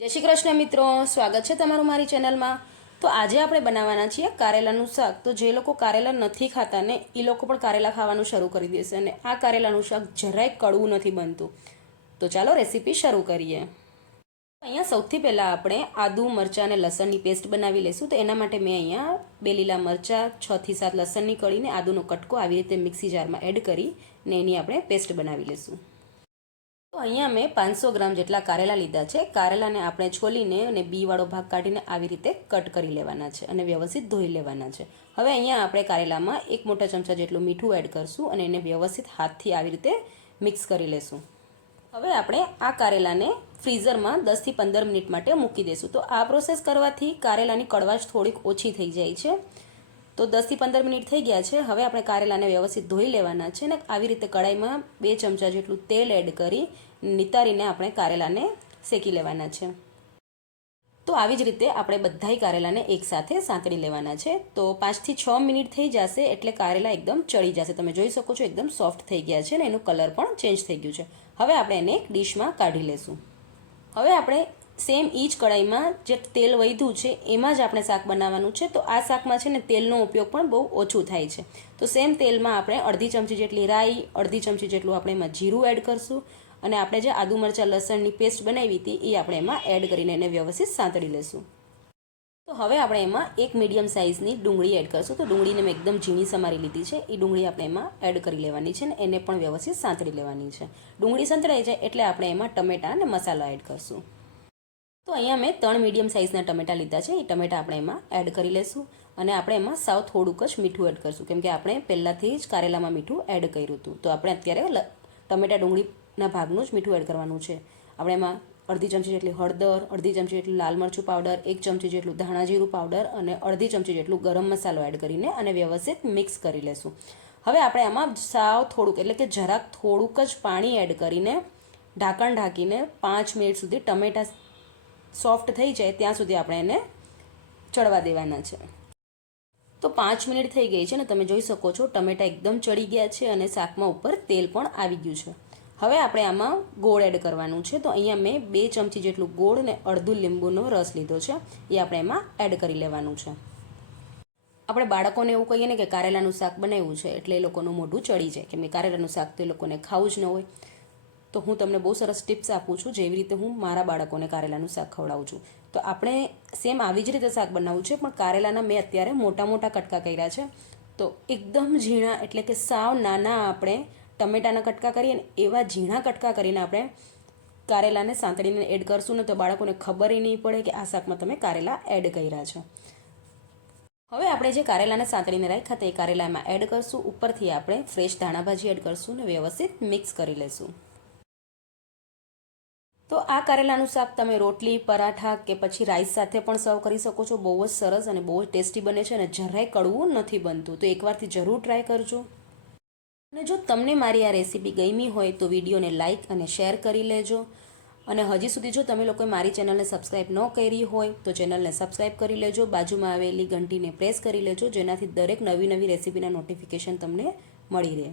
જય શ્રી કૃષ્ણ મિત્રો, સ્વાગત છે તમારું મારી ચેનલમાં। તો આજે આપણે બનાવવાના છીએ કારેલાનું શાક। તો જે લોકો કારેલા નથી ખાતા ને એ લોકો પણ કારેલા ખાવાનું શરૂ કરી દેશે અને આ કારેલાનું શાક જરાય કડવું નથી બનતું। તો ચાલો રેસીપી શરૂ કરીએ। અહીંયા સૌથી પહેલાં આપણે આદુ મરચાં અને લસણની પેસ્ટ બનાવી લઈશું। તો એના માટે મેં અહીંયા 2 લીલા મરચાં, 6 થી 7 લસણની કળીને આદુનો કટકો આવી રીતે મિક્સી જારમાં એડ કરીને એની આપણે પેસ્ટ બનાવી લઈશું। તો અહીંયા મેં 500 ગ્રામ જેટલા કારેલા લીધા છે। કારેલાને આપણે છોલીને અને બીવાળો ભાગ કાઢીને આવી રીતે કટ કરી લેવાના છે અને વ્યવસ્થિત ધોઈ લેવાના છે। હવે અહીંયા આપણે કારેલામાં 1 મોટા ચમચા જેટલું મીઠું એડ કરશું અને એને વ્યવસ્થિત હાથથી આવી રીતે મિક્સ કરી લેશું। હવે આપણે આ કારેલાને ફ્રીઝરમાં 10 થી 15 મિનિટ માટે મૂકી દઈશું। તો આ પ્રોસેસ કરવાથી કારેલાની કડવાશ થોડીક ઓછી થઈ જાય છે। તો 10 થી 15 મિનિટ થઈ ગયા છે। હવે આપણે કારેલાને વ્યવસ્થિત ધોઈ લેવાના છે ને આવી રીતે કડાઈમાં 2 ચમચા જેટલું તેલ એડ કરી નિતારીને આપણે કારેલાને શેકી લેવાના છે। તો આવી જ રીતે આપણે બધાય કારેલાને એકસાથે સાંતળી લેવાના છે। તો 5 થી 6 મિનિટ થઈ જશે એટલે કારેલા એકદમ ચડી જશે। તમે જોઈ શકો છો એકદમ સોફ્ટ થઈ ગયા છે ને એનું કલર પણ ચેન્જ થઈ ગયું છે। હવે આપણે એને એક ડીશમાં કાઢી લેશું। હવે આપણે સેમ ઈ જ કડાઈમાં જે તેલ વધ્યું છે એમાં જ આપણે શાક બનાવવાનું છે। તો આ શાકમાં છે ને તેલનો ઉપયોગ પણ બહુ ઓછું થાય છે। તો સેમ તેલમાં આપણે અડધી ચમચી જેટલી રાઈ, અડધી ચમચી જેટલું આપણે એમાં જીરું એડ કરશું અને આપણે જે આદુ મરચાં લસણની પેસ્ટ બનાવી હતી એ આપણે એમાં એડ કરીને એને વ્યવસ્થિત સાંતળી લેશું। તો હવે આપણે એમાં એક મીડિયમ સાઇઝની ડુંગળી એડ કરશું। તો ડુંગળીને મેં એકદમ ઝીણી સમારી લીધી છે। એ ડુંગળી આપણે એમાં એડ કરી લેવાની છે ને એને પણ વ્યવસ્થિત સાંતળી લેવાની છે। ડુંગળી સંતળાઈ જાય એટલે આપણે એમાં ટમેટાં અને મસાલા એડ કરશું। તો અહીંયા મેં 3 મીડિયમ સાઇઝના ટમેટાં લીધા છે। એ ટમેટાં આપણે એમાં એડ કરી લેશું અને આપણે એમાં સાવ થોડુંક જ મીઠું એડ કરશું કેમ કે આપણે પહેલાંથી જ કારેલામાં મીઠું એડ કર્યું હતું। તો આપણે અત્યારે ટમેટા ડુંગળીના ભાગનું જ મીઠું એડ કરવાનું છે। આપણે એમાં અડધી ચમચી જેટલી હળદર, અડધી ચમચી જેટલું લાલ મરચું પાવડર, 1 ચમચી જેટલું ધાણા જીરું પાવડર અને અડધી ચમચી જેટલું ગરમ મસાલો એડ કરીને અને વ્યવસ્થિત મિક્સ કરી લેશું। હવે આપણે આમાં સાવ થોડુંક એટલે કે જરાક થોડુંક જ પાણી એડ કરીને ઢાંકણ ઢાંકીને 5 મિનિટ સુધી ટમેટા સોફ્ટ થઈ જાય ત્યાં સુધી આપણે એને ચડવા દેવાના છે। તો 5 મિનિટ થઈ ગઈ છે ને તમે જોઈ શકો છો ટમેટા એકદમ ચડી ગયા છે અને શાકમાં ઉપર તેલ પણ આવી ગયું છે। હવે આપણે આમાં ગોળ એડ કરવાનું છે। તો અહીંયા મેં 2 ચમચી જેટલું ગોળ અને અડધું લીંબુનો રસ લીધો છે એ આપણે એમાં એડ કરી લેવાનું છે। આપણે બાળકોને એવું કહીએ ને કે કારેલાનું શાક બનાવ્યું છે એટલે એ લોકોનું મોઢું ચડી જાય કેમ કે કારેલાનું શાક તો એ લોકોને ખાવું જ ન હોય। તો હું તમને બહુ સરસ ટિપ્સ આપું છું જેવી રીતે હું મારા બાળકોને કારેલાનું શાક ખવડાવું છું। તો આપણે સેમ આવી જ રીતે શાક બનાવવું છે પણ કારેલાના મેં અત્યારે મોટા મોટા કટકા કર્યા છે। તો એકદમ ઝીણા એટલે કે સાવ નાના આપણે ટમેટાના કટકા કરીએ ને એવા ઝીણા કટકા કરીને આપણે કારેલાને સાંતળીને એડ કરશું ને તો બાળકોને ખબર નહીં પડે કે આ શાકમાં તમે કારેલા એડ કર્યા છે। હવે આપણે જે કારેલાને સાંતળીને રાખ્યા હતા એ કારેલા એમાં એડ કરશું। ઉપરથી આપણે ફ્રેશ ધાણા ભાજી એડ કરશું ને વ્યવસ્થિત મિક્સ કરી લઈશું। તો આ કારેલાનું શાક તમે રોટલી, પરાઠા કે પછી રાઈસ સાથે પણ સર્વ કરી શકો છો। બહુ જ સરસ અને બહુ જ ટેસ્ટી બને છે અને જરાય કડવું નથી બનતું। તો એકવારથી જરૂર ટ્રાય કરજો। અને જો તમને મારી આ રેસીપી ગમી હોય તો વિડીયોને લાઇક અને શેર કરી લેજો। અને હજી સુધી જો તમે લોકોએ મારી ચેનલને સબસ્ક્રાઈબ ન કરી હોય તો ચેનલને સબસ્ક્રાઈબ કરી લેજો। બાજુમાં આવેલી ઘંટીને પ્રેસ કરી લેજો જેનાથી દરેક નવી રેસીપીના નોટિફિકેશન તમને મળી રહે।